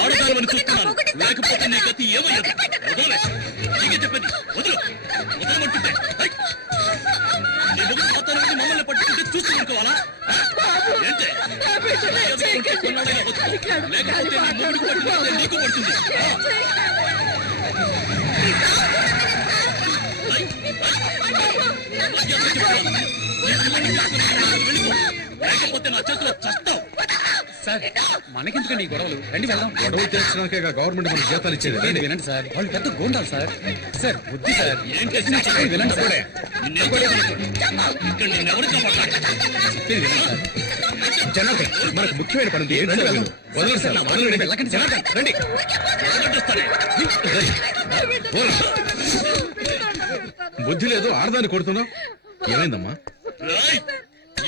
ఆడదాని చూస్తున్నాను, లేకపోతే నీ గతి ఏమయ్యదు. చెప్పేది వదులు, వదలమంటుంటే నీ మొగుడు మాత్రం మమ్మల్ని పట్టుకుంటే చూస్తూ అనుకోవాలా? ఏంటే కొన్నాడైనా వద్దు, లేకపోతే నీ మొగుడికి పట్టుకుంటే నీకు పడుతుంది. లేకపోతే నా చేతిలో చస్తావు. సార్ మనకెందుకండి ఈ గొడవలు, రండి వెళ్దాం. గొడవలు చేస్తున్నాకే గవర్నమెంట్ మనకు జీతాలు ఇచ్చేది. వినండి సార్, వాళ్ళు పెద్ద గోండాలు సార్. సార్ బుద్ధి సార్, వినండి సార్. జనార్దన్ మనకు ముఖ్యమైన పని ఉంది. వదలండి సార్, వెళ్ళకండి జనార్దన్, రండి. బుద్ధి లేదు, ఆడదాన్ని కొడుతున్నావు. ఏమైందమ్మా?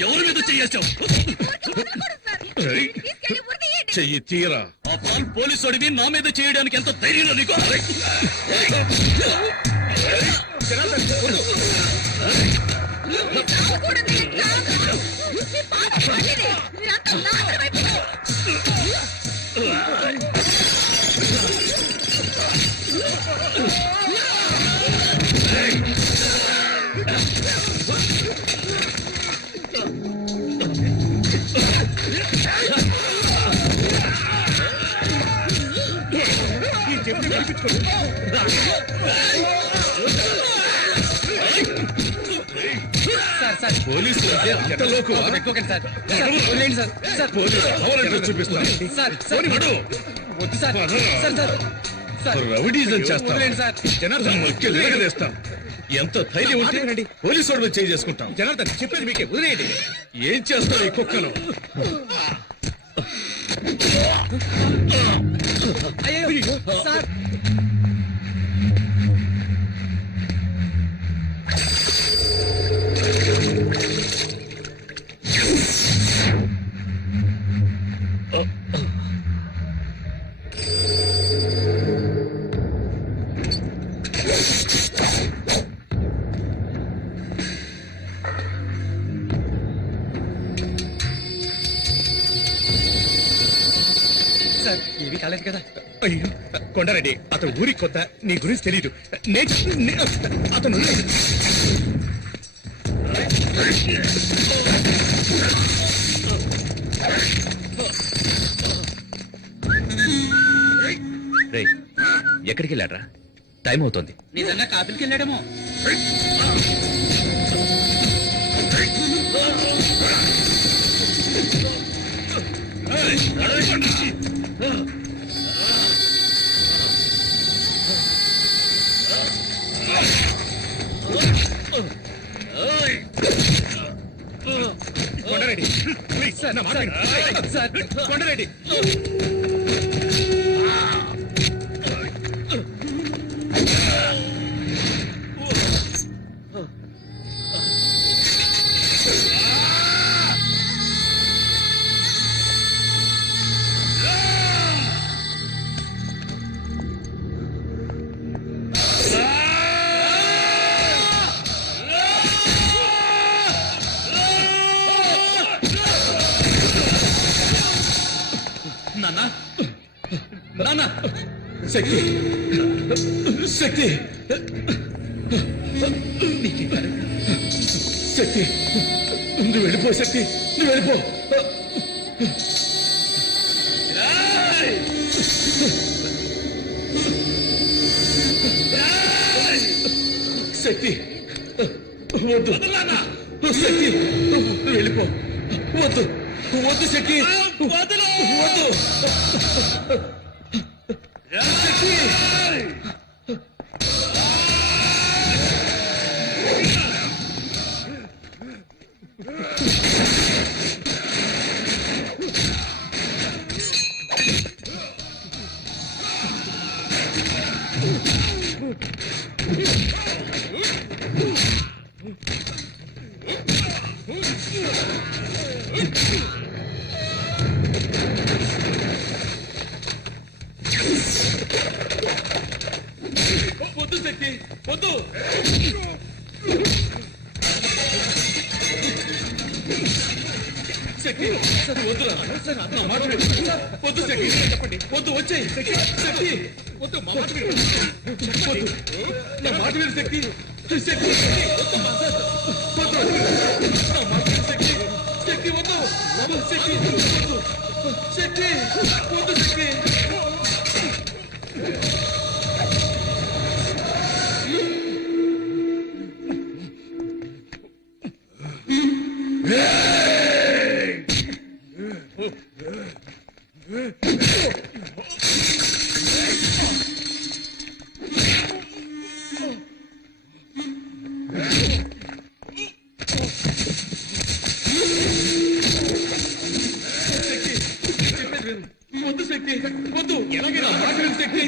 ఎవరి మీద చేసావు? చెయ్యి తీరా. ఆ పాల్ పోలీసు అడిగి నా మీద చేయడానికి ఎంత ధైర్యం నీకు? పోలీసులు రౌడీజం చేస్తాం, ఎంత ధైర్యం ఉంటే పోలీసు వాడు చేంజ్ చేసుకుంటాం. జనార్దన్ చెప్పేది మీకే, వదిలేయండి. ఏం చేస్తావు ఈ కుక్కను? అయ్యో సార్, ఏమీ కాలేదు కదా? అయ్యో కొండారెడ్డి, అతను ఊరికి కొత్త, నీ గురించి తెలియదు. అతను ఎక్కడికి వెళ్ళాడ్రా? టైం అవుతోంది. నిజంగా కాపులకి వెళ్ళాడేమో. కొండారెడ్డి ప్లీజ్ సార్, నా మాట వినండి. సార్ కొండారెడ్డి, శక్తి శక్తి శక్తి, నువ్వు వెళ్ళిపో. శక్తి, నువ్వు వెళ్ళిపో. శక్తి వద్దు, శక్తి నువ్వు వెళ్ళిపో. వద్దు వద్దు శక్తి, వద్దు. వద్దు శక్తి, వద్దు. శక్తి సార్ వద్దురా సార్ నా మాట విను. సార్, వద్దు శక్తి చెప్పండి వద్దు వచ్చేయి శక్తి శక్తి వద్దు మా మాట విను. వద్దు నా మాట విను శక్తి శక్తి వద్దమ్మా సార్ వద్దు నా మాట విను శక్తి శక్తి వద్దు శక్తి వద్దు శక్తి వద్దు శక్తి వద్దు శక్తి వద్దు ఎలాగైనా మాట విను శక్తి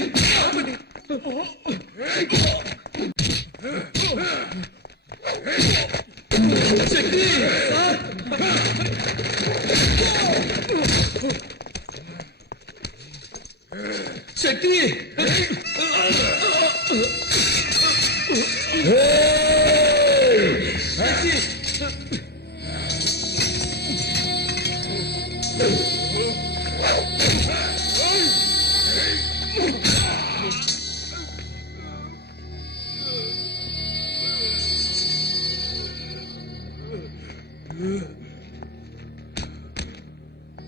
శక్తి శక్తి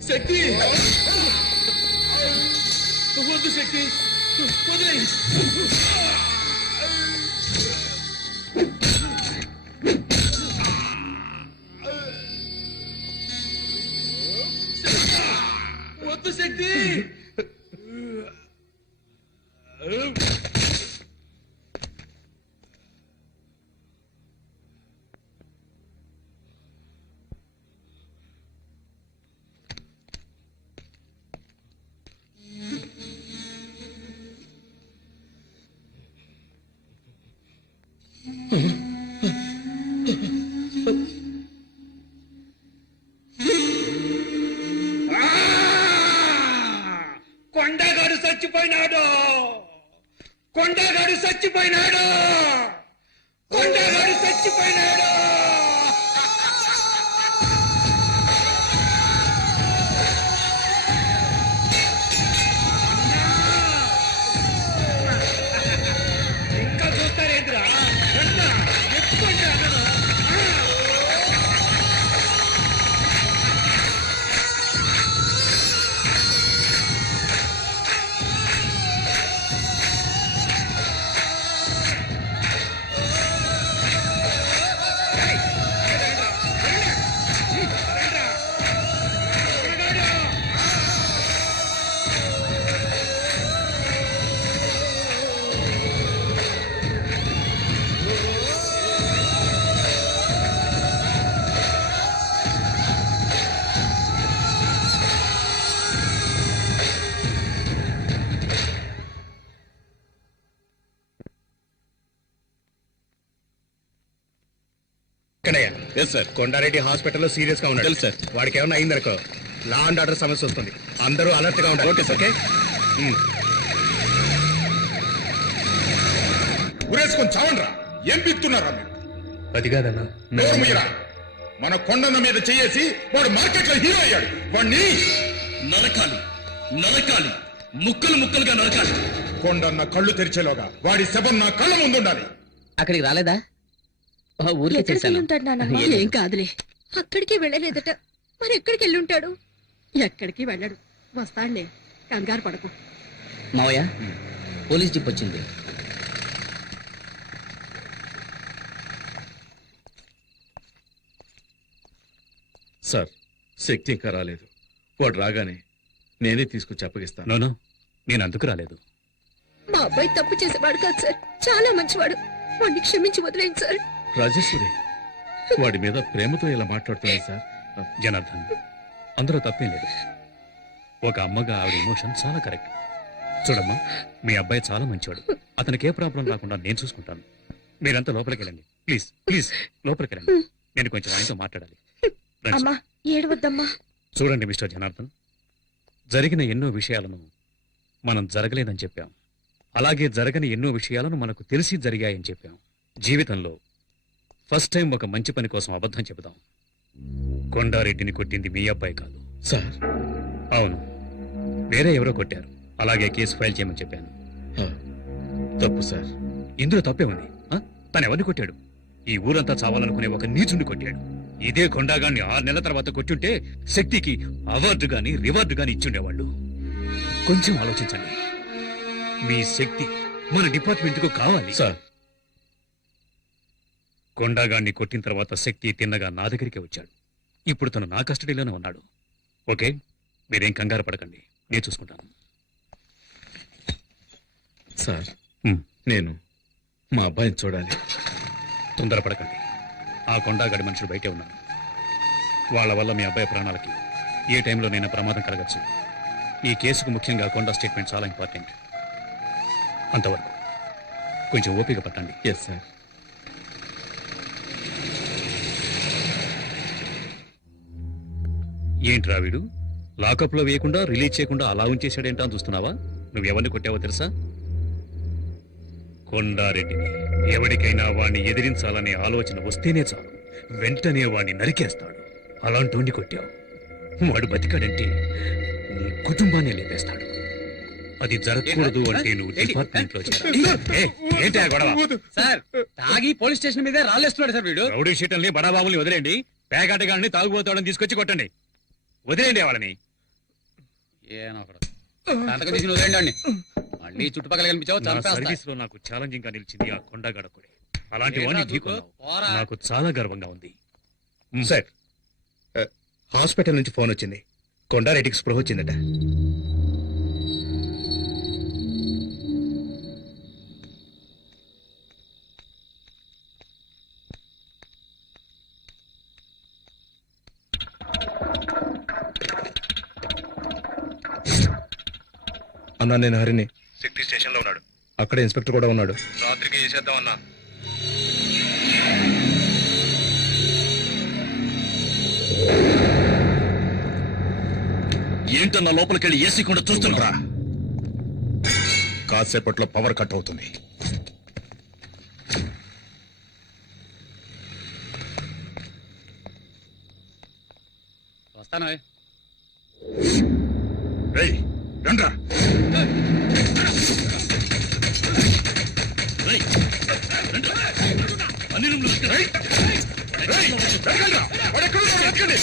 శక్తి వద్దు శక్తి వదిలేయి వద్దు శక్తి కొండగాడు చచ్చిపోయినాడు కొండగాడు చచ్చిపోయినాడు కొండగాడు చచ్చిపోయినాడు ఇంకా చూస్తారేంద్రా ఎత్తుకోండి అన్నను ఎస్ సార్ కొండారెడ్డి హాస్పిటల్లో సీరియస్ గా ఉన్నాడు తెలుసు సార్. వాడికి ఏమైనా అయిందనుకో లా అండ్ ఆర్డర్ సమస్య వస్తుంది అందరూ అలర్ట్ గా ఉండాలి ఓకే సార్. ఓకే ఉరేసుకొని చావండ్రా ఏం పీక్తున్నారా మీరు అది కాదన్నా నోరు మీరా మన కొండన్న మీద చేసి వాడు మార్కెట్ లో హీరో అయ్యాడు వాడిని నరకాలి నరకాలి ముక్కలు ముక్కలుగా నరకాలి. కొండన్న కళ్ళు తెరిచేలోగా వాడి శవం నా కళ్ళ ముందుండాలి. అక్కడికి రాలేదా ఊరికి ఎక్కడికి చేశాను వెళ్ళుంటాడు నానమ్మ? ఏం కాదులే అక్కడికి వెళ్ళలేదట మరి ఎక్కడికి వెళ్ళుంటాడు ఎక్కడికి వెళ్ళడు వస్తాడులే కంగారు పడకు మావయ్య పోలీస్ జీప్ వచ్చింది. సార్ శక్తి ఇంకా రాలేదు. వాడు రాగానే నేనే తీసుకొచ్చి అప్పగిస్తాను. నోనో నేను అందుకు రాలేదు. మా అబ్బాయి తప్పు చేసేవాడు కాదు సార్ చాలా మంచివాడు వాడిని క్షమించి వదిలేండి సార్. రాజేశ్వరి వాడి మీద ప్రేమతో ఇలా మాట్లాడుతున్నాయి సార్. జనార్దన్ అందులో తప్పేం లేదు. ఒక అమ్మగా ఆవిడ ఎమోషన్ చాలా కరెక్ట్. చూడమ్మా మీ అబ్బాయి చాలా మంచివాడు. అతనికి ఏ ప్రాబ్లం రాకుండా నేను చూసుకుంటాను. మీరంతా లోపలికి వెళ్ళండి ప్లీజ్ ప్లీజ్ లోపలికి వెళ్ళండి. నేను కొంచెం ఆయనతో మాట్లాడాలి. రండి. అమ్మా ఏడవద్దమ్మా. చూడండి మిస్టర్ జనార్దన్, జరిగిన ఎన్నో విషయాలను మనం జరగలేదని చెప్పాం. అలాగే జరగని ఎన్నో విషయాలను మనకు తెలిసి జరిగాయని చెప్పాం. జీవితంలో ఫస్ట్ టైం ఒక మంచి పని కోసం అబద్ధం చెబుదాం. కొండారెడ్డిని కొట్టింది మీ అబ్బాయి కాదు. సార్ అవును, వేరే ఎవరో కొట్టారు. అలాగే కేసు ఫైల్ చేయమని చెప్పాను. ఆ, తప్పు సార్. ఇందులో తప్పే ఉంది. తను ఎవరిని కొట్టాడు? ఈ ఊరంతా చావాలనుకునే ఒక నీచుండి కొట్టాడు. ఇదే కొండాగాన్ని 6 నెలల తర్వాత కొట్టుంటే శక్తికి అవార్డు గాని రివార్డు గాని ఇచ్చుండేవాళ్ళు. కొంచెం ఆలోచించండి. మీ శక్తి మన డిపార్ట్మెంట్ కు కావాలి. సార్ కొండాగాన్ని కొట్టిన తర్వాత శక్తి తిన్నగా నా దగ్గరికి వచ్చాడు. ఇప్పుడు తను నా కస్టడీలోనే ఉన్నాడు. ఓకే, మీరేం కంగారు పడకండి, నేను చూసుకుంటాను. సార్ హ్మ్. నేను మా అబ్బాయిని చూడాలి. తొందరపడకండి. ఆ కొండాగాడి మనుషులు బయటే ఉన్నారు. వాళ్ళ వల్ల మీ అబ్బాయి ప్రాణాలకి ఏ టైంలోనైనా ప్రమాదం కలగచ్చు. ఈ కేసుకు ముఖ్యంగా కొండా స్టేట్మెంట్ చాలా ఇంపార్టెంట్. అంతవరకు కొంచెం ఓపిక పట్టండి. Yes sir. ఏంట్రా వీడు లాకప్ లో వేయకుండా రిలీజ్ చేయకుండా అలా ఉంచేశాడేంటా అని చూస్తున్నావా? నువ్వెవరిని కొట్టావో తెలుసా? కొండారెడ్డిని. ఎవరికైనా వాణ్ణి ఎదిరించాలనే ఆలోచన వస్తేనే చాలు, వెంటనే వాణ్ణి నరికేస్తాడు. అలాంటి కొట్టావు. వాడు బతికాడంటే నీ కుటుంబాన్ని లేపేస్తాడు. అది జరగకూడదు అంటే నువ్వు డిపార్ట్మెంట్ లో ఏంటి గొడవ? సార్ తాగి పోలీస్ స్టేషన్ మీదే రాళ్ళేస్తున్నాడు సార్ వీడు. రౌడీ షీటల్ని బడాబాబుల్ని వదిలేండి. పేకాటగాళ్ళని తాగుబోతాడని తీసుకొచ్చి కొట్టండి. వదిలేండి వాళ్ళని. సంతకం తీసి వదిలేండి వాడిని. మళ్ళీ చుట్టుపక్కల కనిపించావు చంపేస్తా. సర్వీస్ లో నాకు ఛాలెంజింగ్ గా నిలిచింది ఆ కొండగడకుడే. అలాంటి వాడిని ఏంట్రా ఢీకొన్నావు. పోరా. నాకు చాలా గర్వంగా ఉంది. సార్ హాస్పిటల్ నుంచి ఫోన్ వచ్చింది. కొండారెడ్డికి స్పృహ వచ్చిందట. అన్నా నేను హరిని. శక్తి స్టేషన్ లో ఉన్నాడు. అక్కడ ఇన్స్పెక్టర్ కూడా ఉన్నాడు. రాత్రికి చేసేద్దాం అన్నా. ఏంటన్నా లోపలికెళ్ళి ఏసీ కూడా చూస్తున్నా. కాసేపట్లో పవర్ కట్ అవుతుంది. వస్తాను. రేయ్ రండ్రా. రేయ్, రండి. అన్ని రూమ్లు రేయ్, జరగండ్రా. వాడు ఎక్కడున్నాడో ఎక్కండి.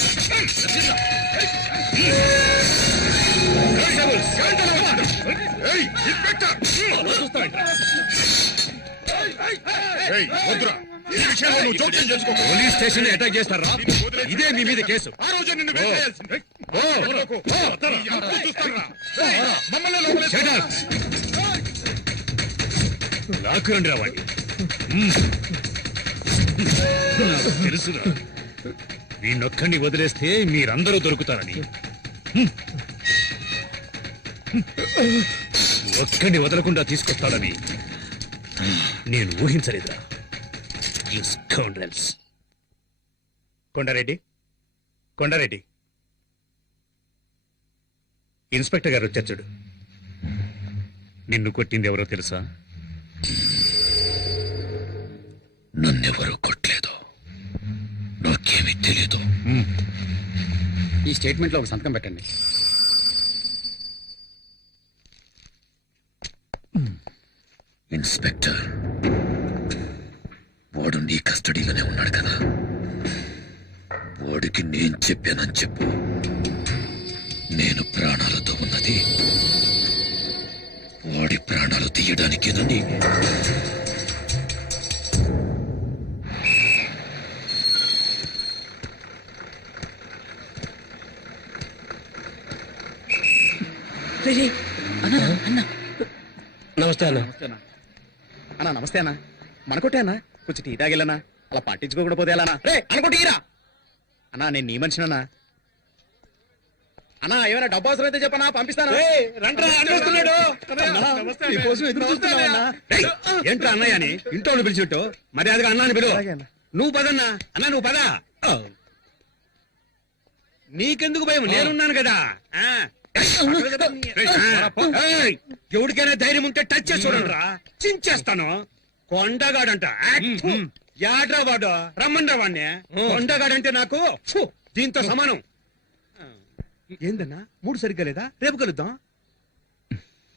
రేయ్, ఇన్స్పెక్టర్. రేయ్, వద్దురా. ఈ విషయంలో నువ్వు జోక్యం చేసుకో. పోలీస్ స్టేషన్ అటాక్ చేస్తారా? ఇదే మీ మీద కేసు. ఆ రోజే నిన్ను వేసేయాల్సింది. వదలకు. ఈ అంకులు చూస్తానురా. రేయ్, మమ్మల్ని లోపలేసి- Shut up. లాక్కురండి రా వాడిని. నాకు తెలుసురా, వీణొక్కడిని వదిలేస్తే మీరందరూ దొరుకుతారని. ఒక్కడిని వదలకుండా తీసుకొస్తాడని నేను ఊహించలేదురా. You scoundrels. Kondareddy, Kondareddy, inspector గారు వచ్చారు చూడు. నిన్ను కొట్టింది ఎవరో తెలుసా? నన్నెవరూ కొట్టలేదు. నాకేమీ తెలీదు. ఈ స్టేట్మెంట్ లో ఒక సంతకం పెట్టండి. ఇన్స్పెక్టర్, వాడు నీ కస్టడీలోనే ఉన్నాడు కదా. వాడికి నేను చెప్పానని చెప్పు. నేను ప్రాణాలతో ఉన్నది వాడి ప్రాణాలు తీయడానికేనని. నమస్తే అన్న. అన్నా నమస్తే అన్న. మనకొట్టే అన్న, కొంచెం టీ తాగిల్లనా, అలా పట్టించుకోకుండా పోతే ఎలా రే అనుకుంటీరా అన్నా. నేను నీ మనిషినన్నా. అన్నా ఏమైనా డబ్బు అవసరం అయితే చెప్పనా, పంపిస్తాను. ఏంట్రా అన్నయ్య అని ఇంట్లో పిలిచిట్టు మరి అదిగా అన్నాన్ని పిలువ. నువ్వు పదన్నా. అన్నా నువ్వు పద. నీకెందుకు భయం, నేనున్నాను కదా. ఎవరికైనా ధైర్యం ఉంటే టచ్ చేసి చూడండి రా, చించేస్తాను. కొండగాడంట. యాడ్రా వాడు రమ్మండ్రా వాడిని కొండగాడంటే నాకు ఫు, దీంతో సమానం ఏందన్నా మూడు సరిగ్గా లేదా రేపు కలుద్దాం